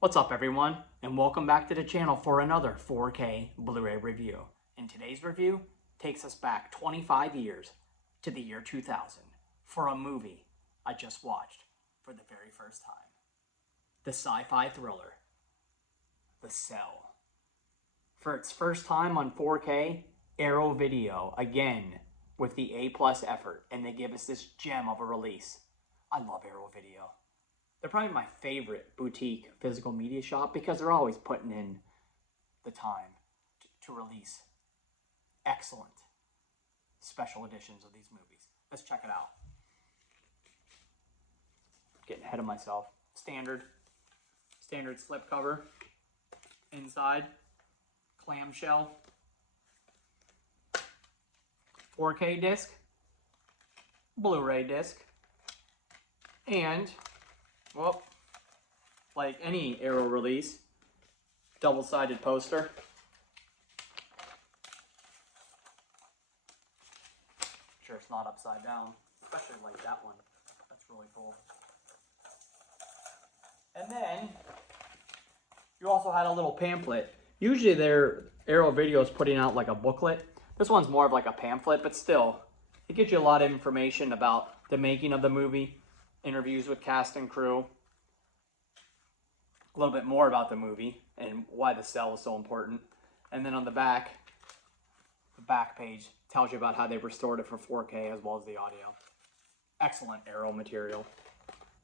What's up everyone, and welcome back to the channel for another 4K Blu-ray review. And today's review takes us back 25 years to the year 2000 for a movie I just watched for the very first time. The sci-fi thriller, The Cell. For its first time on 4K, Arrow Video, again, with the A+ effort, and they give us this gem of a release. I love Arrow Video. They're probably my favorite boutique physical media shop because they're always putting in the time to release excellent special editions of these movies. Let's check it out. Getting ahead of myself. Standard slipcover. Inside, clamshell. 4K disc. Blu-ray disc. And, well, like any Arrow release, double-sided poster. Sure it's not upside down, especially like that one. That's really cool. And then, you also had a little pamphlet. Usually their Arrow Video is putting out like a booklet. This one's more of like a pamphlet, but still, it gives you a lot of information about the making of the movie, interviews with cast and crew, a little bit more about the movie and why the cell is so important. And then on the back page tells you about how they restored it for 4K as well as the audio. Excellent Arrow material.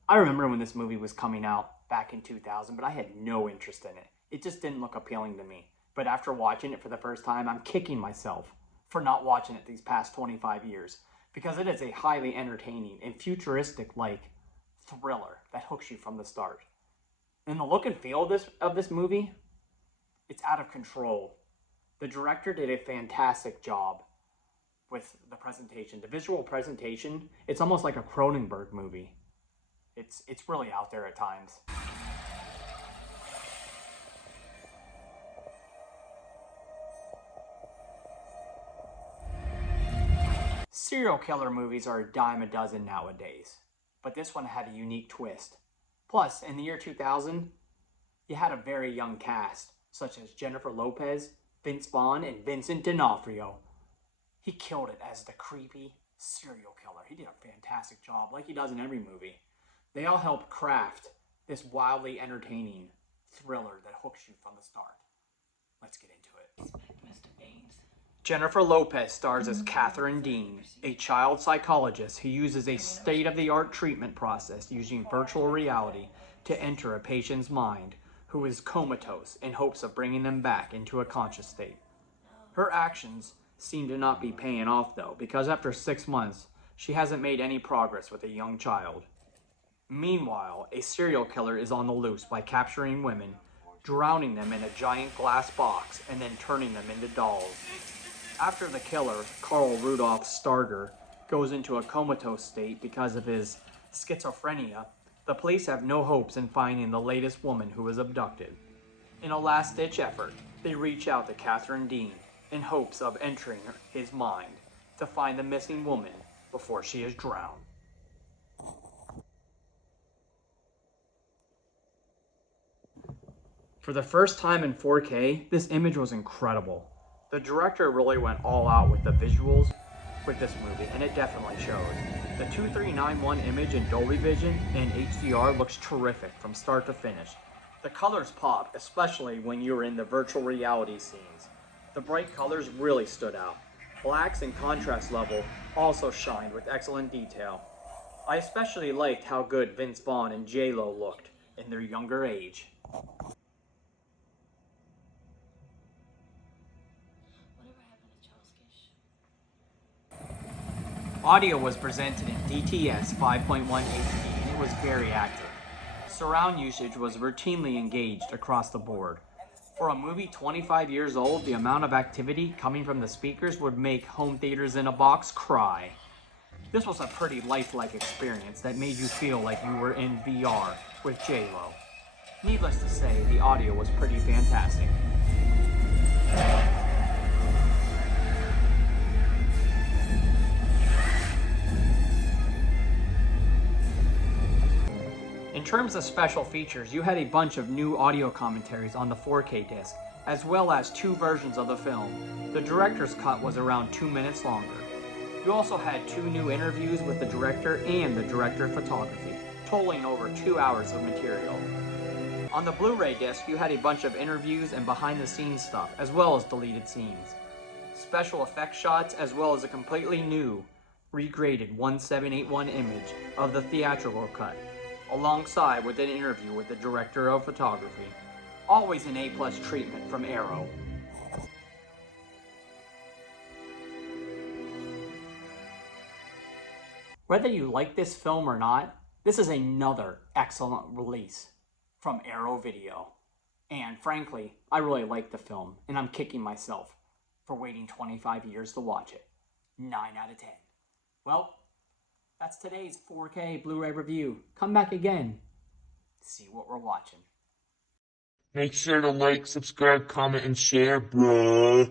I remember when this movie was coming out back in 2000, but I had no interest in it. It just didn't look appealing to me. But after watching it for the first time, I'm kicking myself for not watching it these past 25 years. Because it is a highly entertaining and futuristic-like thriller that hooks you from the start. And the look and feel of this movie, it's out of control. The director did a fantastic job with the presentation. The visual presentation, it's almost like a Cronenberg movie. It's really out there at times. Serial killer movies are a dime a dozen nowadays, but this one had a unique twist. Plus, in the year 2000, you had a very young cast, such as Jennifer Lopez, Vince Vaughn, and Vincent D'Onofrio. He killed it as the creepy serial killer. He did a fantastic job, like he does in every movie. They all helped craft this wildly entertaining thriller that hooks you from the start. Let's get into it. Jennifer Lopez stars as Catherine Dean, a child psychologist who uses a state-of-the-art treatment process using virtual reality to enter a patient's mind who is comatose in hopes of bringing them back into a conscious state. Her actions seem to not be paying off though, because after 6 months, she hasn't made any progress with a young child. Meanwhile, a serial killer is on the loose by capturing women, drowning them in a giant glass box, and then turning them into dolls. After the killer, Carl Rudolph Starger, goes into a comatose state because of his schizophrenia, the police have no hopes in finding the latest woman who was abducted. In a last-ditch effort, they reach out to Catherine Dean in hopes of entering his mind to find the missing woman before she is drowned. For the first time in 4K, this image was incredible. The director really went all out with the visuals with this movie, and it definitely shows. The 2391 image in Dolby Vision and HDR looks terrific from start to finish. The colors pop, especially when you're in the virtual reality scenes. The bright colors really stood out. Blacks and contrast level also shined with excellent detail. I especially liked how good Vince Vaughn and J-Lo looked in their younger age. Audio was presented in DTS 5.1 HD and it was very active. Surround usage was routinely engaged across the board. For a movie 25 years old, the amount of activity coming from the speakers would make home theaters in a box cry. This was a pretty lifelike experience that made you feel like you were in VR with J-Lo. Needless to say, the audio was pretty fantastic. In In terms of special features, you had a bunch of new audio commentaries on the 4K disc, as well as 2 versions of the film. The director's cut was around 2 minutes longer. You also had 2 new interviews with the director and the director of photography, totaling over 2 hours of material. On the Blu-ray disc, you had a bunch of interviews and behind-the-scenes stuff, as well as deleted scenes, special effects shots, as well as a completely new, regraded 1781 image of the theatrical cut, alongside with an interview with the director of photography. Always an A+ treatment from Arrow. Whether you like this film or not, this is another excellent release from Arrow Video. And frankly, I really like the film, and I'm kicking myself for waiting 25 years to watch it. 9 out of 10. Well, that's today's 4K Blu-ray review. Come back again to see what we're watching. Make sure to like, subscribe, comment, and share, bruh.